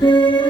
Música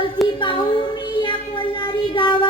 गवती पाहू मी या कोल्हारी गावा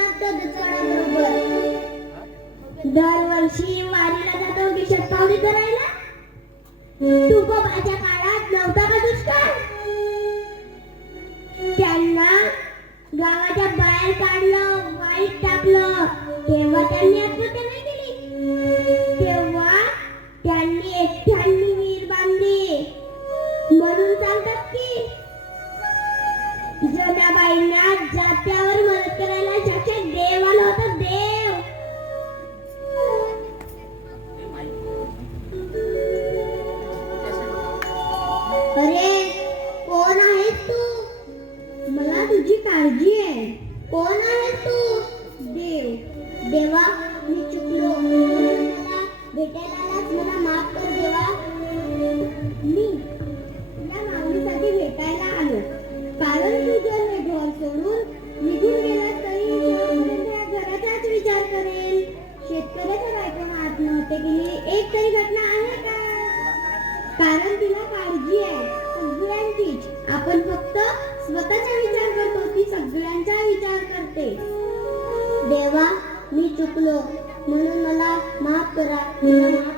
दरवर्षी वारीला जातो की शतपावली करायला. तुकोबाच्या काळात नव्हता का दुष्काळ? त्यांना गावाच्या बाहेर काढलं वाईट टाकलं. तेव्हा त्यांनी आत्महत्या नाही केली. तेव्हा त्यांनी एकट्यांनी वीर बांधली. म्हणून सांगतात की जनाबाईंना जात्यावर अरे कोण आहेस तू? मला तुझी काळजी आहे. कोण आहे तू? देव. देवा मी चुकलो. मला भेटायला मला माफ कर देवा. मी या मागणीसाठी भेटायला आलो. कारण तू जर हे घर सोडून निघून गेला तरी घराचाच विचार करेल शेतकऱ्याच्या बायकोनं आत्महत्या केली एक तरी घटना कारण तिला काळजी आहे. सगळ्यांचीच आपण फक्त स्वतःचा विचार करतो ती सगळ्यांचा विचार करते. देवा मी चुकलो. म्हणून मला माफ करा.